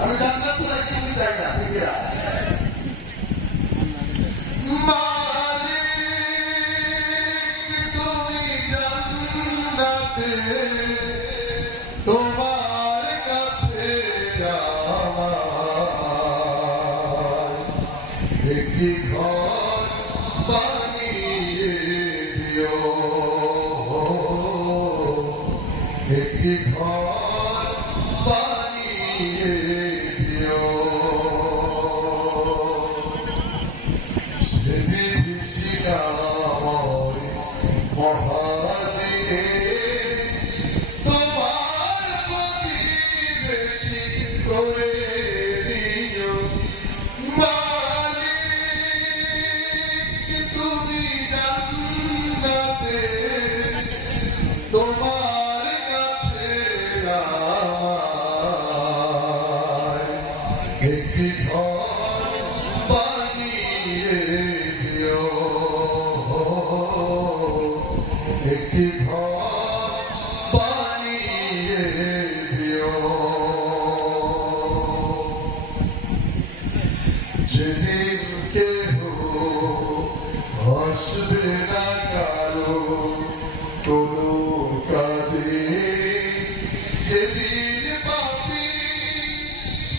আমি জান্নাত ছাড়া কিছু চাই না। মালিক তুমি জান্নাতে তোমার কাছে যাওয়ার একটি ঘর বানিয়ে দিও, একটি ঘর বানিয়ে দিও। সে বিভীষিকাময় মহাদিনে তোমার প্রতিবেশী করে দিও। মালিক তুমি জান্নাতে তোমার কাছে একটি ঘর বানিয়ে দিও, একটি ঘর বানিয়ে দিও। যেদিন কেহ হাসবে না কারো কোনো কাজে, যেদিন পাপী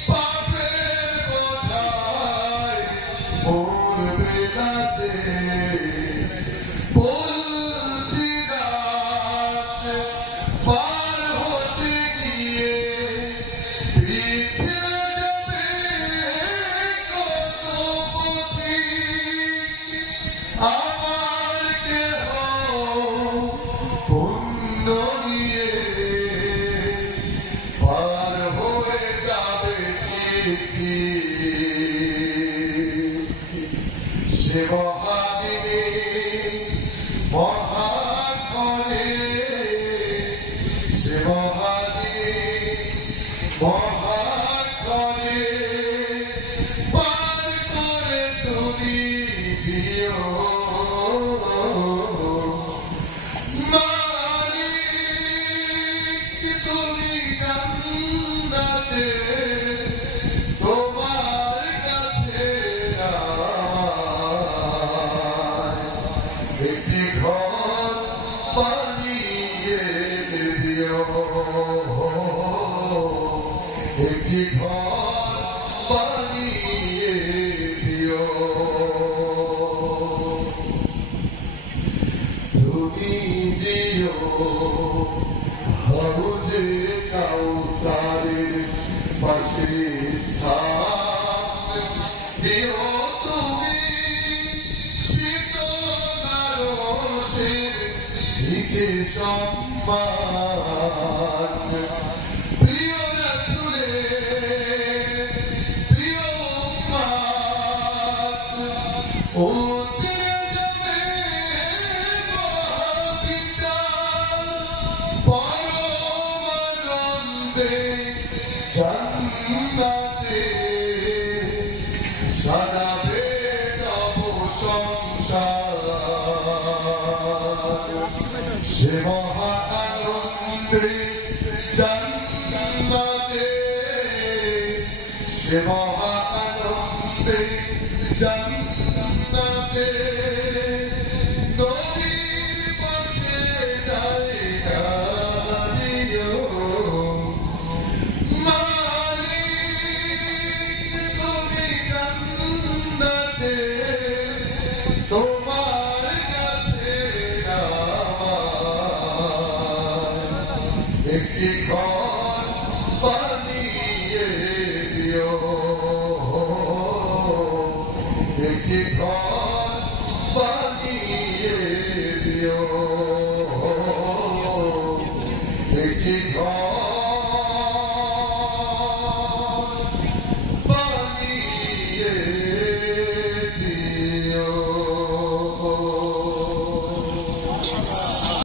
পাপের বোঝায় পড়বে না যে, পুলসিরাত পার হতে গিয়ে পিছলে যাবে কত পথিক। আমার কেহ পুণ্য নিয়ে পার হয়ে যাবে ঠিক। সে মহাদিনে মহাক্ষণে, সে মহাদিনে মহাক্ষণে পার করে তুমি দিও। মালিক তুমি জান্নাতে তোমার কাছে যাওয়ার একটি ঘর বানিয়ে দিও, একটি ঘর বানিয়ে দিও। তুমি দিও হাউজে কাউসারের পাশে স্থান, দিও তুমি শীতল আরশের নিচে সম্মান। প্রিয় রাসূলের প্রিয় উম্মত ওতে যাবে মহাবিচার, পরম আনন্দে জান্নাতে সাজাবে তব সংসার। সে মহা আনন্দে জান্নাতে, সে মহা আনন্দে জান্নাতে নবীর পাশে জায়গা দিও। মালিক তুমি জান্নাতে তোমার কাছে যাওয়ার একটি ঘর